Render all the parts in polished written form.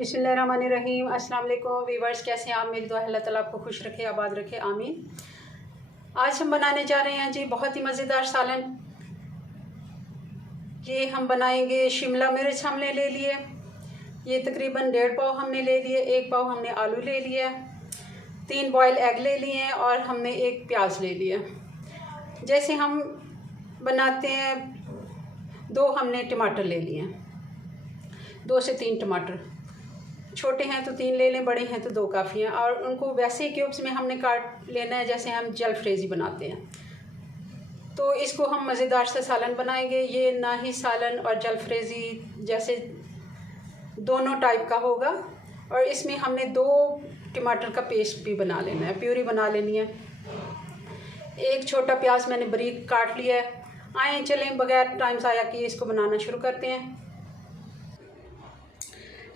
बिस्मिल्लाहिर्रहमानिर्रहीम। अस्सलाम वालेकुम वीवर्स, कैसे हैं आप? मेरी दुआ है अल्लाह ताला आपको खुश रखे, आबाद रखे, आमीन। आज हम बनाने जा रहे हैं जी बहुत ही मज़ेदार सालन। ये हम बनाएंगे। शिमला मिर्च हमने ले लिए, ये तकरीबन 1.5 पाव हमने ले लिए। 1 पाव हमने आलू ले लिया, 3 बॉयल एग ले लिए और हमने 1 प्याज ले लिया। जैसे हम बनाते हैं, 2 हमने टमाटर ले लिए, 2 से 3 टमाटर। छोटे हैं तो 3 ले लें, बड़े हैं तो 2 काफ़ी हैं। और उनको वैसे क्यूब्स में हमने काट लेना है जैसे हम जलफ्रेज़ी बनाते हैं। तो इसको हम मज़ेदार से सालन बनाएंगे। ये ना ही सालन और जलफ्रेज़ी जैसे दोनों टाइप का होगा। और इसमें हमने 2 टमाटर का पेस्ट भी बना लेना है, प्यूरी बना लेनी है। 1 छोटा प्याज मैंने बारीक काट लिया है। आए चलें बगैर टाइम ज़ाया किए इसको बनाना शुरू करते हैं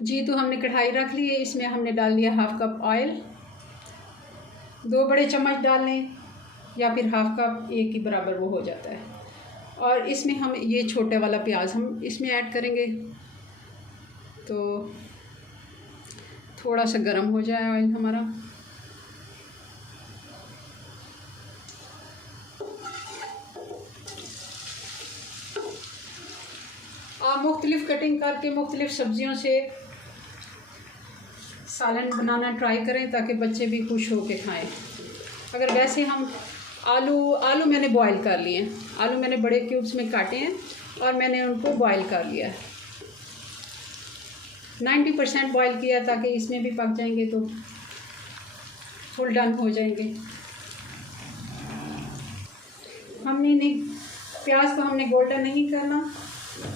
जी। तो हमने कढ़ाई रख ली है, इसमें हमने डाल लिया 1/2 कप ऑयल। 2 बड़े चम्मच डाल लें या फिर 1/2 कप, एक ही बराबर वो हो जाता है। और इसमें हम ये छोटे वाला प्याज हम इसमें ऐड करेंगे। तो थोड़ा सा गर्म हो जाए ऑयल हमारा। आप मुख्तलिफ़ कटिंग करके मुख्तलिफ़ सब्जियों से सालन बनाना ट्राई करें ताकि बच्चे भी खुश हो के खाएँ। अगर वैसे हम आलू मैंने बॉईल कर लिए हैं। आलू मैंने बड़े क्यूब्स में काटे हैं और मैंने उनको बॉईल कर लिया है। 90% बॉईल किया ताकि इसमें भी पक जाएंगे तो फुल डन हो जाएंगे। हमने नहीं, प्याज को हमने गोल्डन नहीं करना,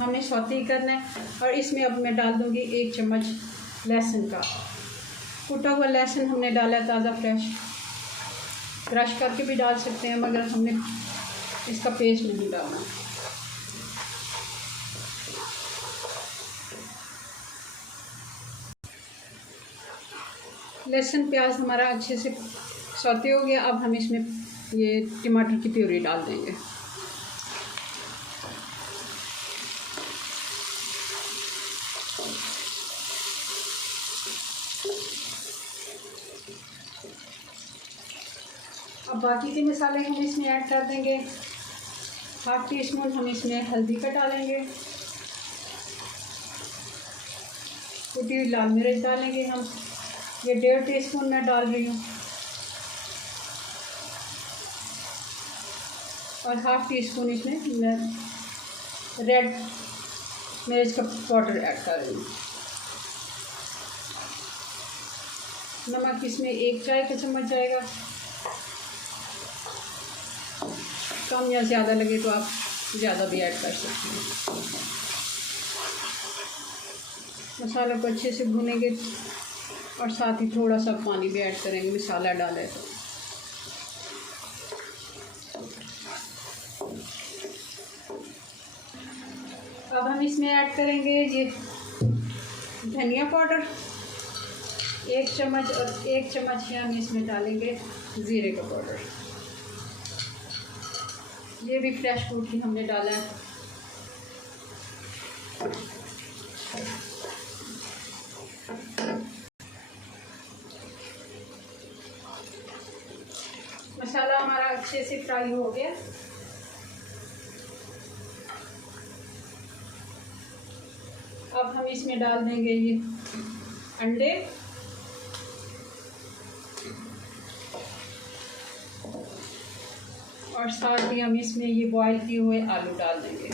हमने सौते ही करना है। और इसमें अब मैं डाल दूँगी 1 चम्मच लहसुन का। कुटा हुआ लहसुन हमने डाला है, ताज़ा फ्रेश। क्रश करके भी डाल सकते हैं मगर हमने इसका पेस्ट नहीं डालना। लहसुन प्याज हमारा अच्छे से सौते हो गया। अब हम इसमें ये टमाटर की प्यूरी डाल देंगे। अब बाकी के मसाले हम इसमें ऐड कर देंगे। 1/2 टीस्पून हम इसमें हल्दी का डालेंगे। कुटी हुई लाल मिर्च डालेंगे हम, ये 1.5 टीस्पून मैं डाल रही हूँ। और 1/2 टीस्पून इसमें मैं रेड मिर्च का पाउडर ऐड कर रही हूँ। नमक इसमें 1 चाय का चम्मच जाएगा। कम या ज़्यादा लगे तो आप ज़्यादा भी ऐड कर सकते हैं। मसाला को अच्छे से भूनेंगे और साथ ही थोड़ा सा पानी भी ऐड करेंगे, मसाला डाले तो। अब हम इसमें ऐड करेंगे ये धनिया पाउडर 1 चम्मच और 1 चम्मच हम इसमें डालेंगे ज़ीरे का पाउडर। ये भी फ्रेश फ्रूट ही हमने डाला है। मसाला हमारा अच्छे से फ्राई हो गया। अब हम इसमें डाल देंगे ये अंडे। और साथ ही हम इसमें ये बॉईल किए हुए आलू डाल देंगे।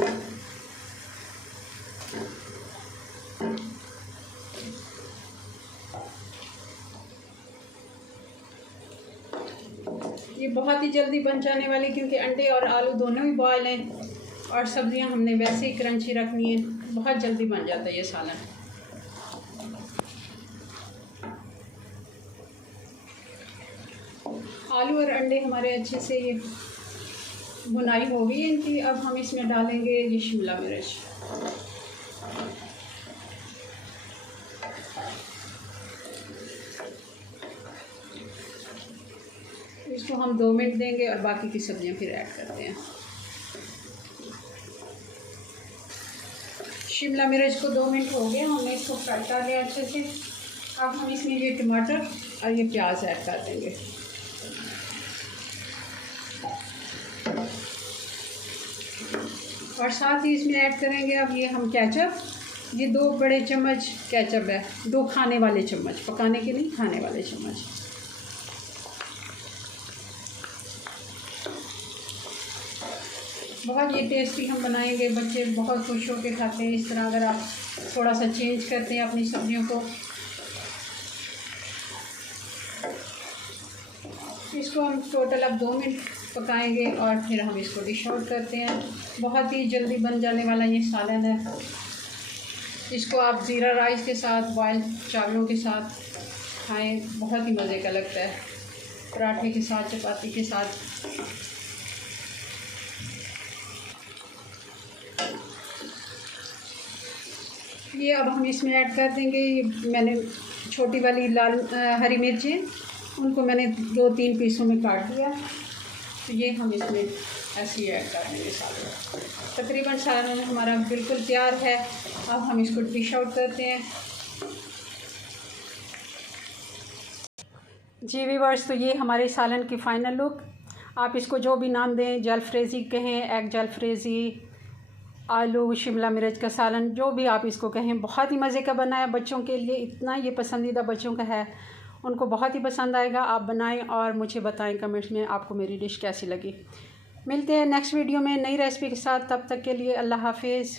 ये बहुत ही जल्दी बन जाने वाली, क्योंकि अंडे और आलू दोनों ही बॉयल हैं और सब्जियां हमने वैसे ही क्रंची रखनी है। बहुत जल्दी बन जाता है ये सालन। आलू और अंडे हमारे अच्छे से ये भुनाई हो गई इनकी। अब हम इसमें डालेंगे ये शिमला मिर्च। इसको हम 2 मिनट देंगे और बाकी की सब्जियां फिर ऐड करते हैं। शिमला मिर्च को 2 मिनट हो गए, हमने इसको फ्राई कर लिया अच्छे से। अब हम इसमें ये टमाटर और ये प्याज ऐड कर देंगे। और साथ ही इसमें ऐड करेंगे अब ये हम केचप। ये 2 बड़े चम्मच केचप है, 2 खाने वाले चम्मच, पकाने के नहीं, खाने वाले चम्मच। बहुत ये टेस्टी हम बनाएंगे, बच्चे बहुत खुश होकर खाते हैं इस तरह। अगर आप थोड़ा सा चेंज करते हैं अपनी सब्जियों को। इसको हम टोटल अब 2 मिनट पकाएंगे और फिर हम इसको डिश आउट करते हैं। बहुत ही जल्दी बन जाने वाला ये सालन है। इसको आप ज़ीरा राइस के साथ, बॉयल चावलों के साथ खाएं, बहुत ही मज़े का लगता है, पराठे के साथ, चपाती के साथ। ये अब हम इसमें ऐड कर देंगे, ये मैंने छोटी वाली लाल हरी मिर्चें, उनको मैंने 2-3 पीसों में काट दिया, तो ये हम इसमें ऐसे ही ऐड कर देंगे सालन। तकरीबन सालन हमारा बिल्कुल तैयार है। अब हम इसको डिश आउट करते हैं। जी व्यूअर्स, तो ये हमारे सालन की फ़ाइनल लुक। आप इसको जो भी नाम दें, जलफ्रेज़ी कहें, एग जलफ्रेज़ी, आलू शिमला मिर्च का सालन, जो भी आप इसको कहें, बहुत ही मज़े का बना है। बच्चों के लिए इतना ये पसंदीदा बच्चों का है, उनको बहुत ही पसंद आएगा। आप बनाएं और मुझे बताएं कमेंट्स में आपको मेरी डिश कैसी लगी। मिलते हैं नेक्स्ट वीडियो में नई रेसिपी के साथ। तब तक के लिए अल्लाह हाफिज़।